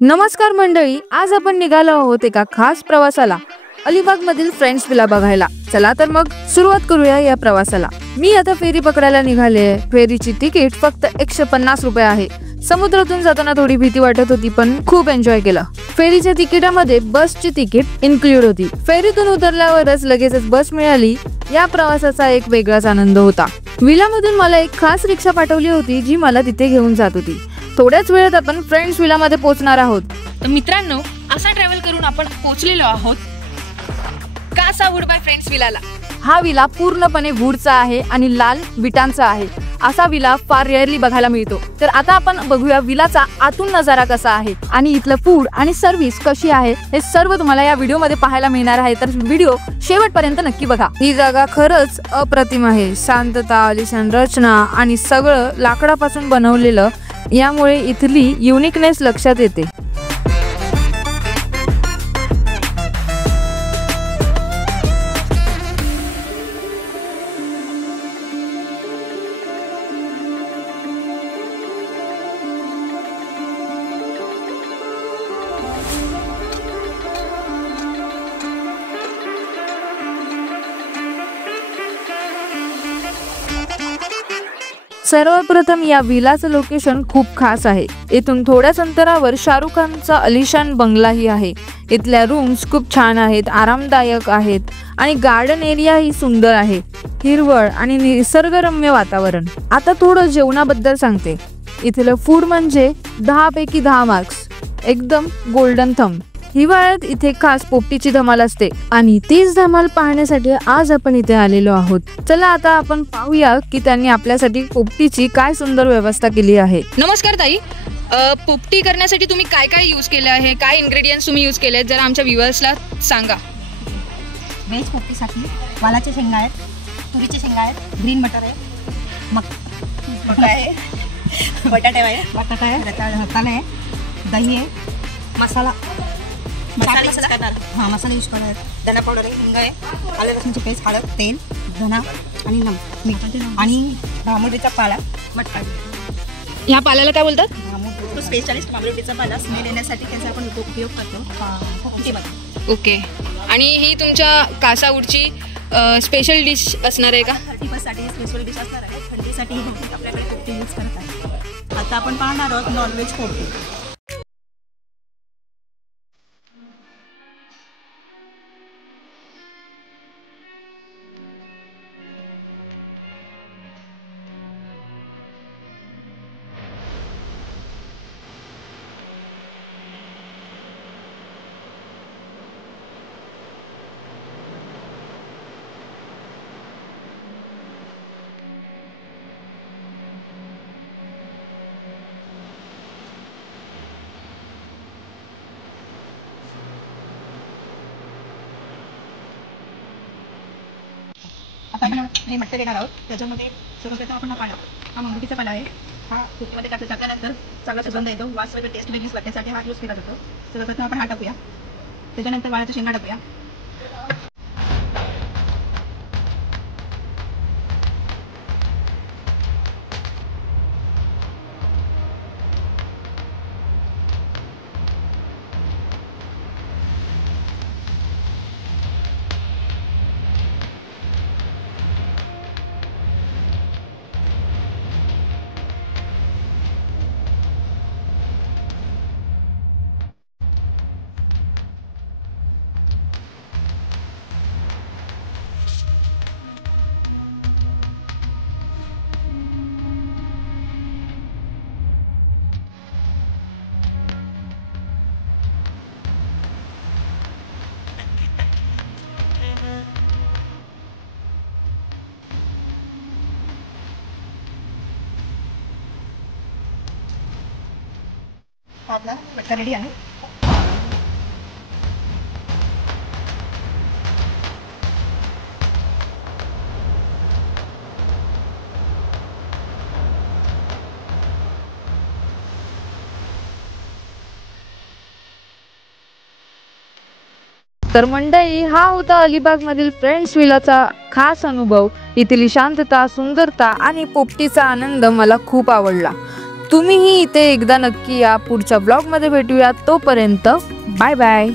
नमस्कार मंडळी, आज आपण निघालो आहोत एका खास प्रवासाला, अलिबाग मधील फ्रेंड्स विला बघायला। चला तर मग सुरुवात करूया या प्रवासाला। मी आता फेरी पकडायला निघाले। फेरीची तिकीट फक्त 150 रुपये आहे। समुद्रातून जाताना थोडी भीती वाटत होती, पण खूप एन्जॉय केलं। फेरीच्या तिकिटामध्ये बसची तिकीट इन्क्लूड होती। फेरीतून उतरल्यावरच लगेचच बस मिळाली। या प्रवासाचा एक वेगळाच आनंद होता। विलामधून मला एक खास रिक्षा पाठवली होती, जी मला तिथे घेऊन जात होती। थोड्याच वेळात आपण फ्रेंड्स विला मध्ये पोहोचणार आहोत। तर मित्रांनो, असा ट्रॅव्हल करून आपण पोहोचलेलो आहोत कासा वूड बाय फ्रेंड्स विलाला। हा विला पूर्णपणे वूडचा आहे आणि लाल विटांचा आहे। असा विला फार रेअरली बघायला मिळतो। तर आता आपण बघूया विलाचा आतून नजारा कसा आहे आणि इथलं फूड आणि सर्व्हिस कशी आहे, हे सर्व तुम्हाला या व्हिडिओ मध्ये पाहायला मिळणार आहे। तर व्हिडिओ शेवटपर्यंत नक्की बघा। ही जागा खरंच अप्रतिम आहे। शांतता, आलिशान रचना आणि सगळं लाकडापासून बनवलेलं, यामुळे इथली युनिकनेस लक्षात येते। सर्वप्रथम या विलाचं लोकेशन खूप खास आहे। इथून थोड्याच अंतरावर शाहरुख खानचा आलिशान बंगलाही आहे। इथल्या रूम्स खूप छान आहेत, आरामदायक आहेत आणि गार्डन एरिया ही सुंदर आहे। हिरवळ आणि निसर्गरम्य वातावरण। आता थोडं जेवणाबद्दल सांगते। इथलं फूड म्हणजे 10 पैकी 10 मार्क्स, एकदम गोल्डन थंब। हिवाळ्यात इथे खास पोपटीची धमाल असते आणि तीच धमाल पाहण्यासाठी आज आपण इथे आलेलो आहोत। चला आता आपण पाहूया की त्यांनी आपल्यासाठी पोपटीची काय सुंदर व्यवस्था केली आहे। नमस्कार ताई, पोपटी करण्यासाठी तुम्ही काय काय यूज केलं आहे, काय इन्ग्रेडियंट्स तुम्ही यूज केले, जरा आमच्या व्ह्यूअर्सला सांगा। वेज पोपटीसाठी वालाचे शेंगा आहेत, तुरीचे शेंगा आहेत, ग्रीन मटर आहे, मका आहे, बटाटे आहे, रताळे आहे, दही आहे, मसाला मसाले यूज करणार, धना पावडर आहे, हिंग आहे, आलं लसूणची पेस्ट, हळद, तेल, धना आणि नमक, मीठ आणि भांबरुडीचा पाला, मटका। ह्या पाल्याला काय बोलतात? तो स्पेशलिस्ट भांबरुडीचा पाला स्मेल येण्यासाठी त्याचा आपण उपयोग करतो पोपटीमध्ये। ओके, आणि ही तुमच्या कासा वूडची स्पेशल डिश असणार आहे का? 30% स्पेशल डिश असणार आहे। थंडीसाठी ही बहुतेक आपल्याकडे पोपटी यूज करत आहे। आता आपण पाहणार आहोत नॉनव्हेज पोपटी। आता आपण हे मटका घेणार आहोत। त्याच्यामध्ये सर्वप्रथम आपण हा भांबरुडीचा पाला आहे। हा पोपटीमध्ये टाकल्यानंतर चांगला सुगंध येतो, वास वगैरे टेस्ट वेगळीच वाटण्यासाठी हा यूज केला जातो। सर्वप्रथम आपण हा टाकूया, त्याच्यानंतर वालाच्या शेंगा टाकूया, आपला मटका रेडी आहे। तर मंडळी, हा होता अलिबाग मधील फ्रेंड्स विलाचा खास अनुभव। इथली शांतता, सुंदरता आणि पोपटीचा आनंद मला खूप आवडला। तुम्हीही इथे एकदा नक्की या. पुढच्या ब्लॉगमध्ये भेटूया. तोपर्यंत बाय बाय.